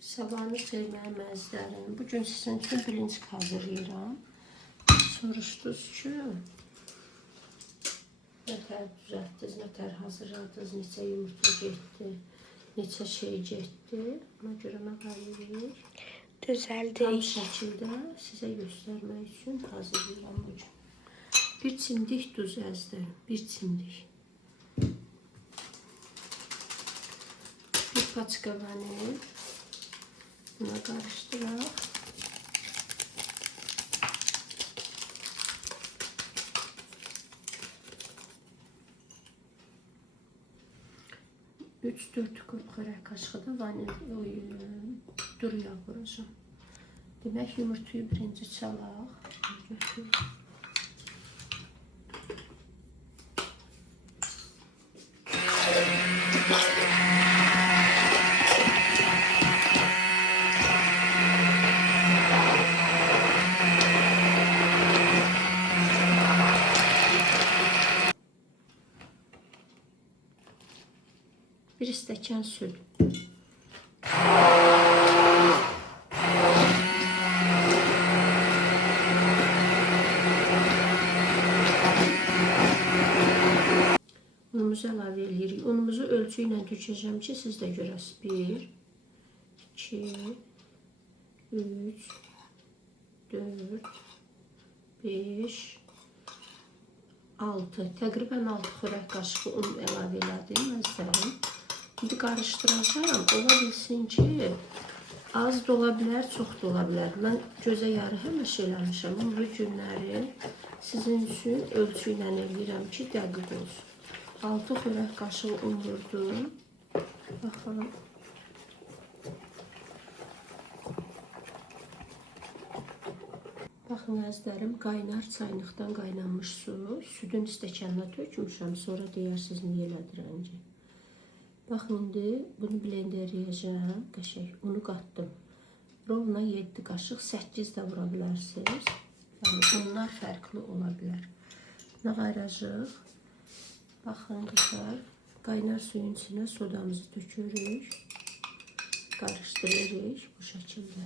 Sabahınız xeyir mənim əzizlərim. Bugün sizin üçün bilinç hazırlayıram. Soruşdunuz ki, nətər düzəltdiniz, nətər hazırladınız, neçə yumurta getdi, neçə şey getdi. Ona görə nə qayırıq? Düzəldik. Tam şəkildə sizə göstərmək üçün hazırlayıram bugün. Bir çimdik duz əzizlərim, bir çimdik. Bir paçka vanil. Buna karıştıraq. Üç 4 xörək kaşığı da vanil duru yağ vuracağım. Demək yumurtayı birinci çalaq. Götürürük. Bir stəkan süt. Unumuzu əlavə edirik. Unumuzu ölçü ilə tökəcəm ki, siz də görəsiniz. 1, 2, 3, 4, 5, 6. Təqribən 6 xörək qaşığı un əlavə elədim. Məzərim. İndi qarışdıracağım. Ola bilsin ki, az da ola bilər, çox da ola bilər. Mən gözə yarı həmişə eləmişəm. Bu günləri sizin üçün ölçü ilə eləyirəm ki, dəqiq olsun. 6 xörək qaşığı un vurdum. Baxın. Baxın əzizlərim, qaynar çaylıqdan qaynanmış su. Südün stəkanına tökmüşəm. Sonra deyirsiniz niyə elədirəm ki. Baxın, indi bunu blenderləyəcəm. Qəşəng unu qatdım. Rovna 7 qaşıq, 8 də vura bilərsiniz. Yəni bunlar fərqli ola bilər. Nə qayıracaq? Baxın, qızlar. Qaynar suyun içinə sodamızı tökürük. Qarışdırırıq bu şəkildə.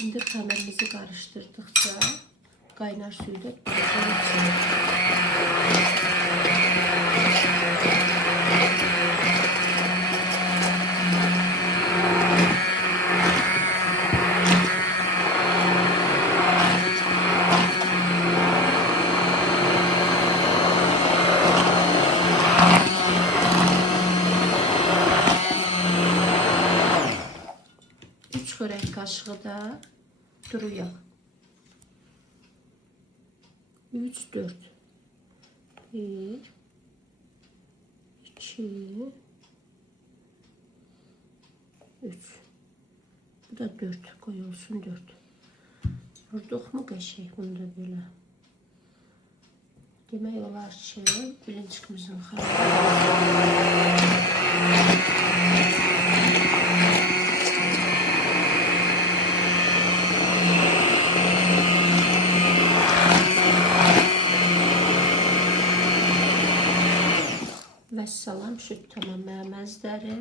İndi xəmirimizi qarışdırdıqca qaynar suyu da xörək kaşığı da duru yağ. 3, 4. 1, 2, 3. Bu da 4. Qoy olsun 4. Vurduq mu qəşəng bunu da belə. Demək olar ki, bilinçimizin Vəssalam, süt tamam mənim əzizlərim.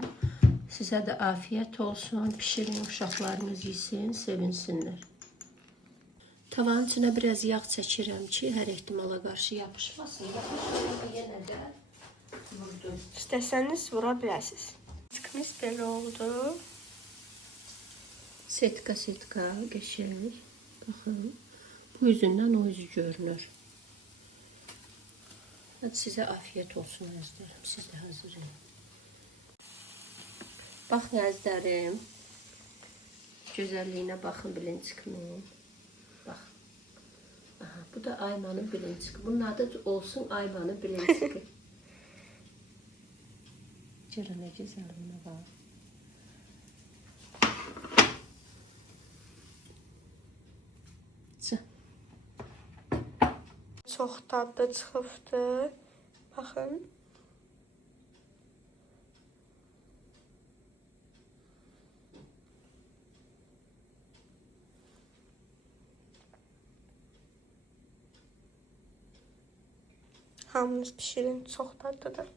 Sizə də afiyət olsun. Pişirin, uşaqlarınız yesin, sevinsinlər. Tavanın içinə biraz yağ çəkirəm ki, hər ehtimala qarşı yapışmasın. Yapışmasın, yenə də vurdum. İstəsəniz vura bilərsiniz. Çıxımız belə oldu. Setka qəşəng. Baxın, bu üzündən o üzü görünür. Hadi size afiyet olsun əzizlərim. Siz də hazırlayın. Baxın əzizlərim. Gözəlliyinə baxın bilinçikimin. Bax. Aha, bu da Aymanın bilinçiki. Bunun adı olsun Aymanın bilinçiki. Görün nə gözəlliyinə bax. Çox dadlı çıxıbdı. Baxın. Hamınız pişirin, çox dadlıdır.